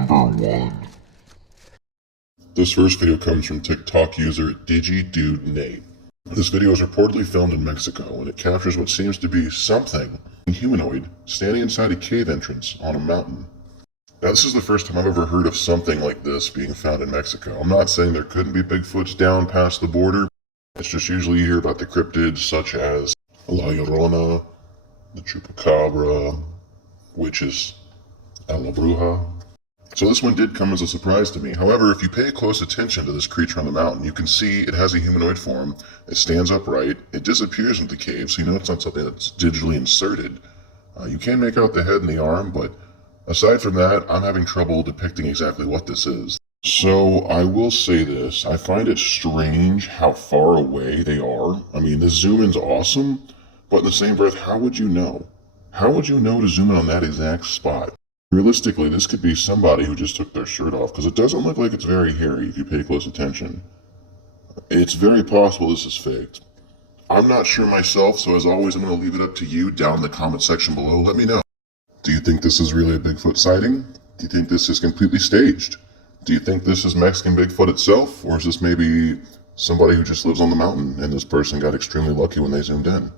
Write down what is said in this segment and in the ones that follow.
Number 1. This first video comes from TikTok user DigiDudeNate. This video is reportedly filmed in Mexico, and it captures what seems to be something humanoid standing inside a cave entrance on a mountain. Now, this is the first time I've ever heard of something like this being found in Mexico. I'm not saying there couldn't be Bigfoots down past the border. It's just usually you hear about the cryptids such as La Llorona, the Chupacabra, witches, and La Bruja. So this one did come as a surprise to me. However, if you pay close attention to this creature on the mountain, you can see it has a humanoid form. It stands upright. It disappears into the cave, so you know it's not something that's digitally inserted. You can make out the head and the arm, but aside from that, I'm having trouble depicting exactly what this is. So I will say this. I find it strange how far away they are. I mean, the zoom in's awesome, but in the same breath, how would you know? How would you know to zoom in on that exact spot? Realistically, this could be somebody who just took their shirt off, because it doesn't look like it's very hairy if you pay close attention. It's very possible this is faked. I'm not sure myself, so as always, I'm going to leave it up to you down in the comment section below. Let me know. Do you think this is really a Bigfoot sighting? Do you think this is completely staged? Do you think this is Mexican Bigfoot itself, or is this maybe somebody who just lives on the mountain and this person got extremely lucky when they zoomed in?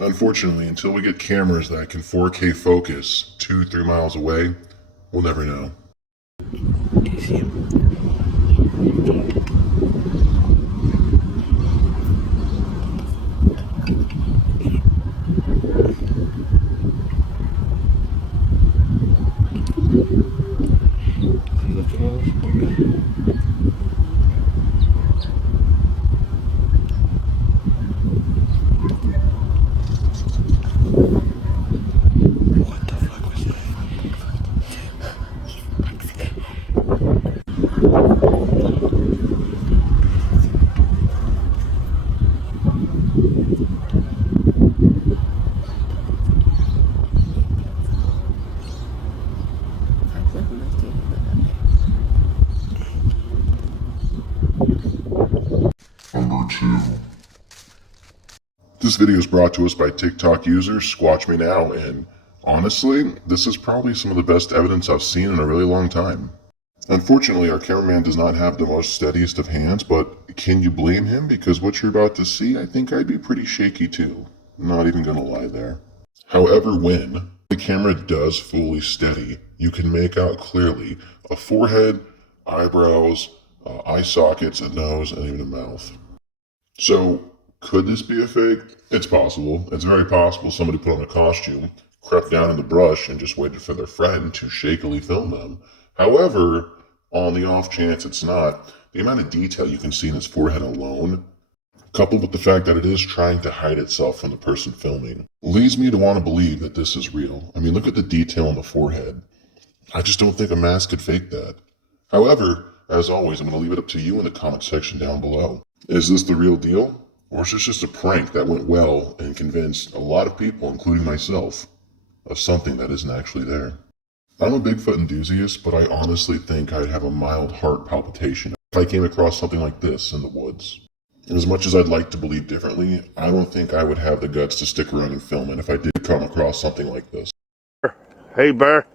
Unfortunately, until we get cameras that can 4K focus 2-3 miles away, we'll never know. Do you see him? Number 2. This video is brought to us by TikTok user Squatch Me Now, and honestly, this is probably some of the best evidence I've seen in a really long time. Unfortunately, our cameraman does not have the most steadiest of hands, but can you blame him? Because what you're about to see, I think I'd be pretty shaky too. Not even gonna lie there. However, when the camera does fully steady, you can make out clearly a forehead, eyebrows, eye sockets, a nose, and even a mouth. So, could this be a fake? It's possible. It's very possible somebody put on a costume, crept down in the brush, and just waited for their friend to shakily film them. However, on the off chance it's not, the amount of detail you can see in his forehead alone, coupled with the fact that it is trying to hide itself from the person filming, leads me to want to believe that this is real. I mean, look at the detail on the forehead. I just don't think a mask could fake that. However, as always, I'm going to leave it up to you in the comment section down below. Is this the real deal? Or is this just a prank that went well and convinced a lot of people, including myself, of something that isn't actually there? I'm a Bigfoot enthusiast, but I honestly think I'd have a mild heart palpitation if I came across something like this in the woods. And as much as I'd like to believe differently, I don't think I would have the guts to stick around and film it if I did come across something like this. Hey, Bear.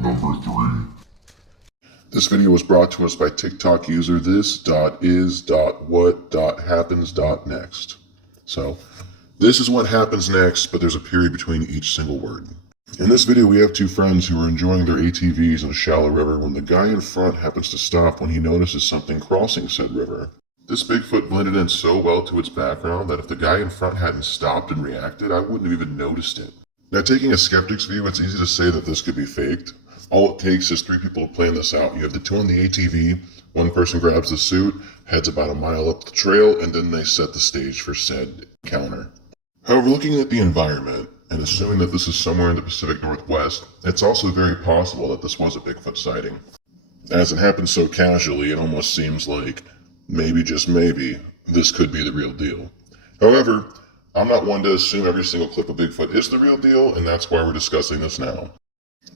Number 3. This video was brought to us by TikTok user this.is.what.happens.next. So, this is what happens next, but there's a period between each single word. In this video, we have two friends who are enjoying their ATVs in a shallow river when the guy in front happens to stop when he notices something crossing said river. This Bigfoot blended in so well to its background that if the guy in front hadn't stopped and reacted, I wouldn't have even noticed it. Now, taking a skeptic's view, it's easy to say that this could be faked. All it takes is 3 people to plan this out. You have the 2 on the ATV, one person grabs the suit, heads about a mile up the trail, and then they set the stage for said encounter. However, looking at the environment, and assuming that this is somewhere in the Pacific Northwest, it's also very possible that this was a Bigfoot sighting. As it happens so casually, it almost seems like, maybe, just maybe, this could be the real deal. However, I'm not one to assume every single clip of Bigfoot is the real deal, and that's why we're discussing this now.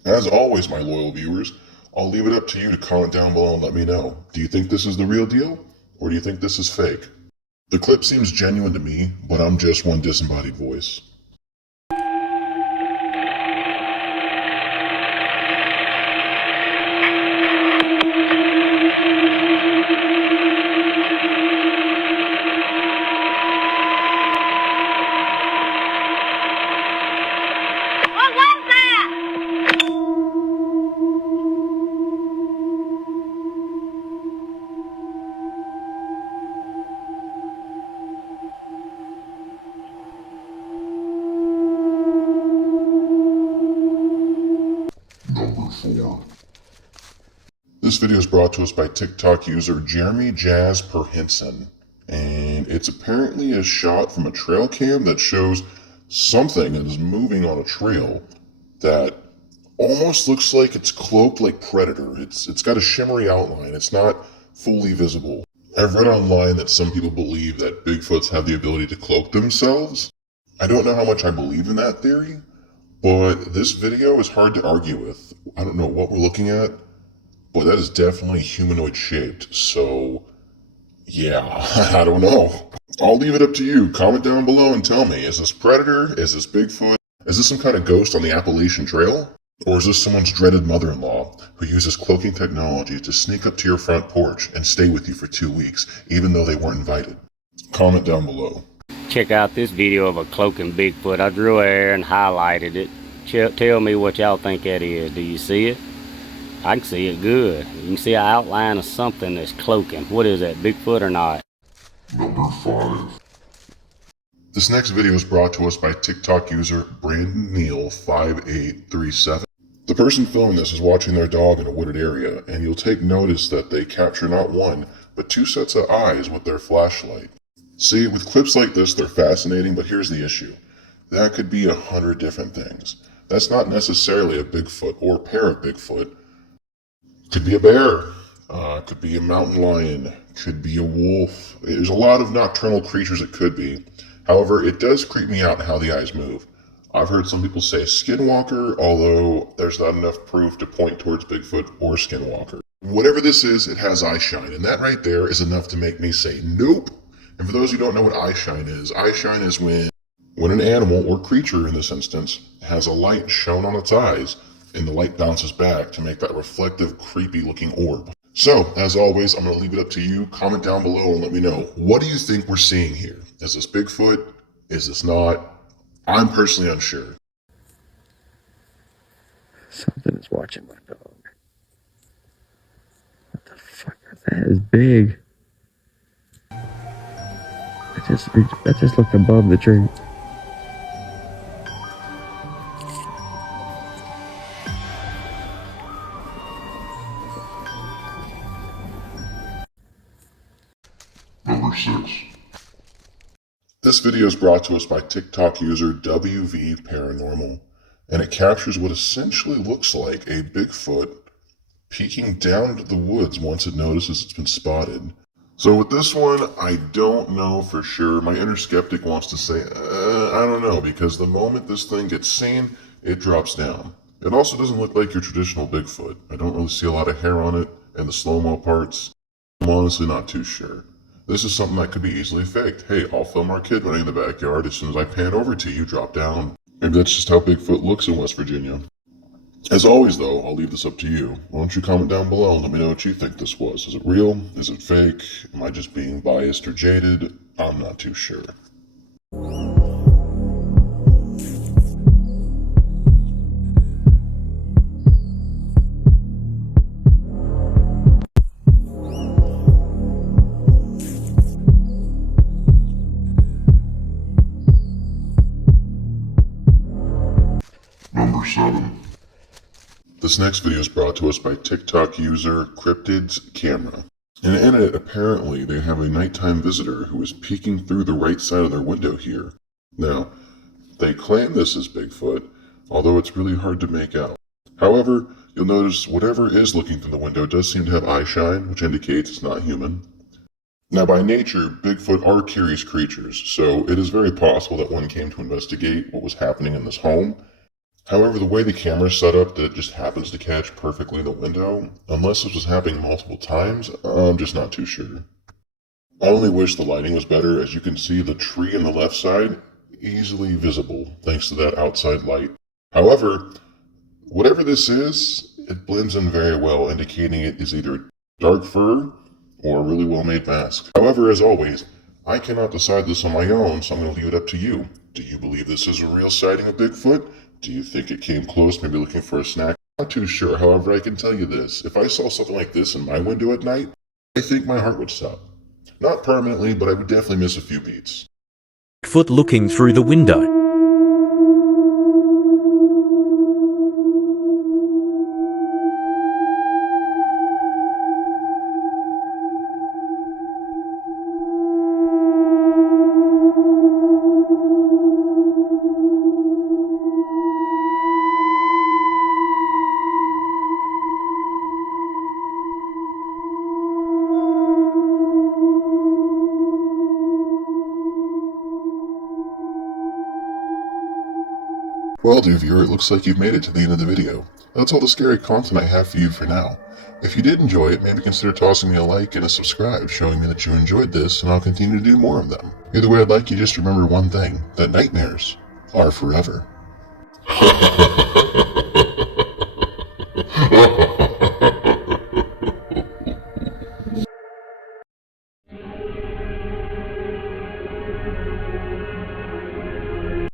As always, my loyal viewers, I'll leave it up to you to comment down below and let me know. Do you think this is the real deal, or do you think this is fake? The clip seems genuine to me, but I'm just one disembodied voice. This video is brought to us by TikTok user Jeremy Jazz Perhinson, and it's apparently a shot from a trail cam that shows something that is moving on a trail that almost looks like it's cloaked like Predator. It's got a shimmery outline. It's not fully visible. I've read online that some people believe that Bigfoots have the ability to cloak themselves. I don't know how much I believe in that theory, but this video is hard to argue with. I don't know what we're looking at, but that is definitely humanoid shaped, so yeah, I don't know. I'll leave it up to you. Comment down below and tell me, is this Predator? Is this Bigfoot? Is this some kind of ghost on the Appalachian Trail? Or is this someone's dreaded mother-in-law who uses cloaking technology to sneak up to your front porch and stay with you for 2 weeks, even though they weren't invited? Comment down below. Check out this video of a cloaking Bigfoot. I drew air and highlighted it. Tell me what y'all think that is. Do you see it? I can see it good. You can see an outline of something that's cloaking. What is that, Bigfoot or not? Number 5. This next video is brought to us by TikTok user Brandon Neal 5837. The person filming this is watching their dog in a wooded area, and you'll take notice that they capture not one, but 2 sets of eyes with their flashlight. See, with clips like this, they're fascinating, but here's the issue. That could be 100 different things. That's not necessarily a Bigfoot or pair of Bigfoot. Could be a bear, could be a mountain lion, could be a wolf. There's a lot of nocturnal creatures it could be. However, it does creep me out how the eyes move. I've heard some people say skinwalker, although there's not enough proof to point towards Bigfoot or skinwalker. Whatever this is, it has eye shine, and that right there is enough to make me say nope. And for those who don't know what eye shine is when an animal or creature in this instance has a light shown on its eyes, and the light bounces back to make that reflective, creepy looking orb. So, as always, I'm going to leave it up to you. Comment down below and let me know. What do you think we're seeing here? Is this Bigfoot? Is this not? I'm personally unsure. Something is watching my dog. What the fuck? That is big. I just looked above the tree. Number 6. This video is brought to us by TikTok user WV Paranormal, and it captures what essentially looks like a Bigfoot peeking down into the woods once it notices it's been spotted. So with this one, I don't know for sure. My inner skeptic wants to say, I don't know, because the moment this thing gets seen, it drops down. It also doesn't look like your traditional Bigfoot. I don't really see a lot of hair on it, and the slow-mo parts, I'm honestly not too sure. This is something that could be easily faked. Hey, I'll film our kid running in the backyard. As soon as I pan over to you, drop down. Maybe that's just how Bigfoot looks in West Virginia. As always, though, I'll leave this up to you. Why don't you comment down below and let me know what you think this was. Is it real? Is it fake? Am I just being biased or jaded? I'm not too sure. Number 7. This next video is brought to us by TikTok user Cryptid's Camera. And in it, apparently, they have a nighttime visitor who is peeking through the right side of their window here. Now, They claim this is Bigfoot, although it's really hard to make out. However, you'll notice whatever is looking through the window does seem to have eye shine, which indicates it's not human. Now, by nature, Bigfoot are curious creatures, so it is very possible that one came to investigate what was happening in this home. However, the way the camera is set up that it just happens to catch perfectly the window, unless this was happening multiple times, I'm just not too sure. I only wish the lighting was better. As you can see, the tree on the left side, easily visible thanks to that outside light. However, whatever this is, it blends in very well, indicating it is either dark fur or a really well-made mask. However, as always, I cannot decide this on my own, so I'm going to leave it up to you. Do you believe this is a real sighting of Bigfoot? Do you think it came close, maybe looking for a snack? I'm not too sure. However, I can tell you this. If I saw something like this in my window at night, I think my heart would stop. Not permanently, but I would definitely miss a few beats. Bigfoot looking through the window. Well, dear viewer, it looks like you've made it to the end of the video. That's all the scary content I have for you for now. If you did enjoy it, maybe consider tossing me a like and a subscribe, showing me that you enjoyed this, and I'll continue to do more of them. Either way, I'd like you just to remember one thing, that nightmares are forever.